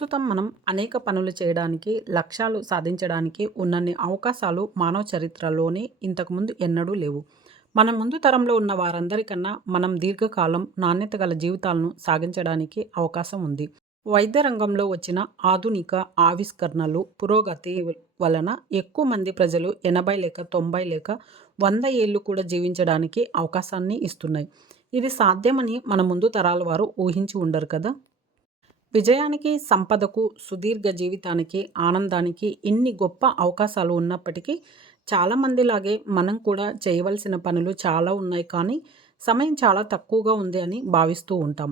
ప్రస్తుతం మనం అనేక పనులు చేయడానికి, లక్ష్యాలు సాధించడానికి ఉన్నన్ని అవకాశాలు మానవ చరిత్రలోనే ఇంతకుముందు ఎన్నడూ లేవు. మన ముందు తరంలో ఉన్న వారందరికన్నా మనం దీర్ఘకాలం నాణ్యత గల జీవితాలను సాగించడానికి అవకాశం ఉంది. వైద్య రంగంలో వచ్చిన ఆధునిక ఆవిష్కరణలు, పురోగతి వలన ఎక్కువ మంది ప్రజలు 80 లేక 90 లేక 100 ఏళ్ళు కూడా జీవించడానికి అవకాశాన్ని ఇస్తున్నాయి. ఇది సాధ్యమని మన ముందు తరాల వారు ఊహించి ఉండరు కదా! విజయానికి, సంపదకు, సుదీర్ఘ జీవితానికి, ఆనందానికి ఇన్ని గొప్ప అవకాశాలు ఉన్నప్పటికీ చాలామందిలాగే మనం కూడా చేయవలసిన పనులు చాలా ఉన్నాయి, కానీ సమయం చాలా తక్కువగా ఉంది అని భావిస్తూ ఉంటాం.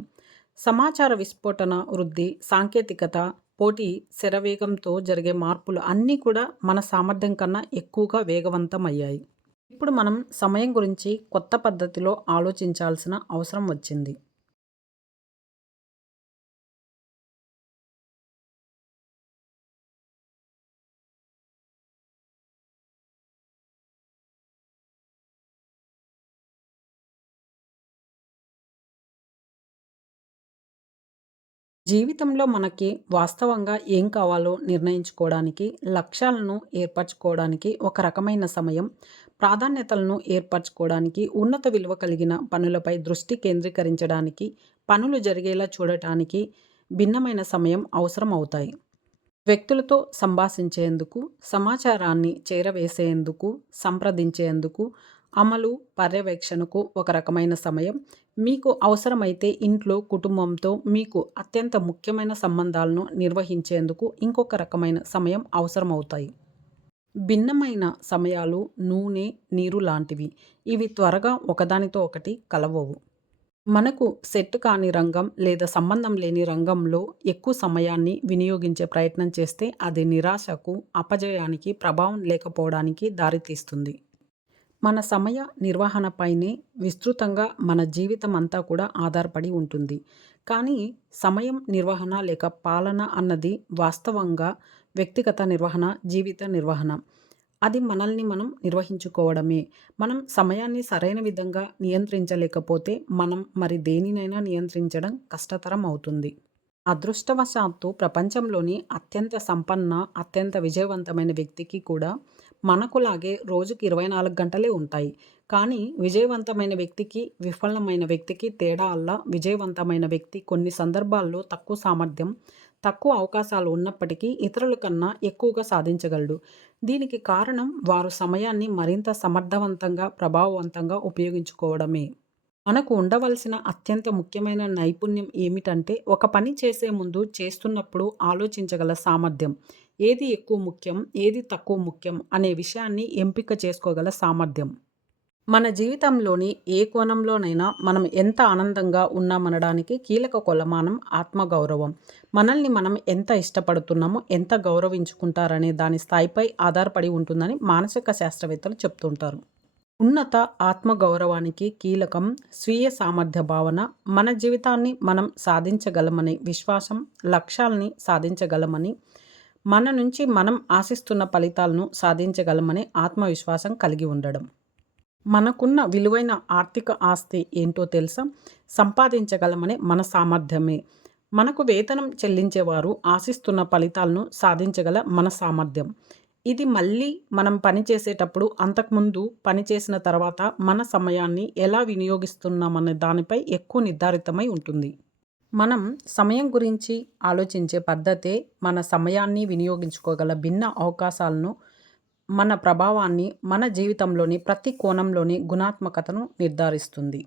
సమాచార విస్ఫోటన, వృద్ధి, సాంకేతికత, పోటీ, శరవేగంతో జరిగే మార్పులు అన్నీ కూడా మన సామర్థ్యం కన్నా ఎక్కువగా వేగవంతమయ్యాయి. ఇప్పుడు మనం సమయం గురించి కొత్త పద్ధతిలో ఆలోచించాల్సిన అవసరం వచ్చింది. జీవితంలో మనకి వాస్తవంగా ఏం కావాలో నిర్ణయించుకోవడానికి, లక్ష్యాలను ఏర్పరచుకోవడానికి ఒక రకమైన సమయం, ప్రాధాన్యతలను ఏర్పరచుకోవడానికి, ఉన్నత విలువ కలిగిన పనులపై దృష్టి కేంద్రీకరించడానికి, పనులు జరిగేలా చూడటానికి భిన్నమైన సమయం అవసరం అవుతాయి. వ్యక్తులతో సంభాషించేందుకు, సమాచారాన్ని చేరవేసేందుకు, సంప్రదించేందుకు, అమలు, పర్యవేక్షణకు ఒక రకమైన సమయం, మీకు అవసరమైతే ఇంట్లో, కుటుంబంతో మీకు అత్యంత ముఖ్యమైన సంబంధాలను నిర్వహించేందుకు ఇంకొక రకమైన సమయం అవసరమవుతాయి. భిన్నమైన సమయాలు నూనె, నీరు లాంటివి. ఇవి త్వరగా ఒకదానితో ఒకటి కలవవు. మనకు సెట్ కాని రంగం లేదా సంబంధం లేని రంగంలో ఎక్కువ సమయాన్ని వినియోగించే ప్రయత్నం చేస్తే అది నిరాశకు, అపజయానికి, ప్రభావం లేకపోవడానికి దారితీస్తుంది. మన సమయ నిర్వహణపైనే విస్తృతంగా మన జీవితం అంతా కూడా ఆధారపడి ఉంటుంది. కానీ సమయం నిర్వహణ లేక పాలన అన్నది వాస్తవంగా వ్యక్తిగత నిర్వహణ, జీవిత నిర్వహణ. అది మనల్ని మనం నిర్వహించుకోవడమే. మనం సమయాన్ని సరైన విధంగా నియంత్రించలేకపోతే మనం మరి దేనినైనా నియంత్రించడం కష్టతరం అవుతుంది. అదృష్టవశాత్తు ప్రపంచంలోని అత్యంత సంపన్న, అత్యంత విజయవంతమైన వ్యక్తికి కూడా మనకులాగే రోజుకి 24 గంటలే ఉంటాయి. కానీ విజయవంతమైన వ్యక్తికి, విఫలమైన వ్యక్తికి తేడా అల్లా విజయవంతమైన వ్యక్తి కొన్ని సందర్భాల్లో తక్కువ సామర్థ్యం, తక్కువ అవకాశాలు ఉన్నప్పటికీ ఇతరుల కన్నా ఎక్కువగా సాధించగలడు. దీనికి కారణం వారు సమయాన్ని మరింత సమర్థవంతంగా, ప్రభావవంతంగా ఉపయోగించుకోవడమే. మనకు ఉండవలసిన అత్యంత ముఖ్యమైన నైపుణ్యం ఏమిటంటే ఒక పని చేసే ముందు, చేస్తున్నప్పుడు ఆలోచించగల సామర్థ్యం. ఏది ఎక్కువ ముఖ్యం, ఏది తక్కువ ముఖ్యం అనే విషయాన్ని ఎంపిక చేసుకోగల సామర్థ్యం. మన జీవితంలోని ఏ కోణంలోనైనా మనం ఎంత ఆనందంగా ఉన్నామనడానికి కీలక కొలమానం ఆత్మగౌరవం. మనల్ని మనం ఎంత ఇష్టపడుతున్నామో, ఎంత గౌరవించుకుంటారనే దాని స్థాయిపై ఆధారపడి ఉంటుందని మానసిక శాస్త్రవేత్తలు చెప్తుంటారు. ఉన్నత ఆత్మగౌరవానికి కీలకం స్వీయ సామర్థ్య భావన, మన జీవితాన్ని మనం సాధించగలమనే విశ్వాసం, లక్ష్యాల్ని సాధించగలమని, మన నుంచి మనం ఆశిస్తున్న ఫలితాలను సాధించగలమనే ఆత్మవిశ్వాసం కలిగి ఉండడం. మనకున్న విలువైన ఆర్థిక ఆస్తి ఏంటో తెలుసా? సంపాదించగలమనే మన సామర్థ్యమే. మనకు వేతనం చెల్లించేవారు ఆశిస్తున్న ఫలితాలను సాధించగల మన సామర్థ్యం. ఇది మళ్ళీ మనం పని చేసేటప్పుడు, అంతకుముందు పని చేసిన తర్వాత మన సమయాన్ని ఎలా వినియోగిస్తున్నామనే దానిపై ఎక్కువ నిర్ధారితమై ఉంటుంది. మనం సమయం గురించి ఆలోచించే పద్ధతే మన సమయాన్ని వినియోగించుకోగల భిన్న అవకాశాలను, మన ప్రభావాన్ని, మన జీవితంలోని ప్రతి కోణంలోని గుణాత్మకతను నిర్ధారిస్తుంది.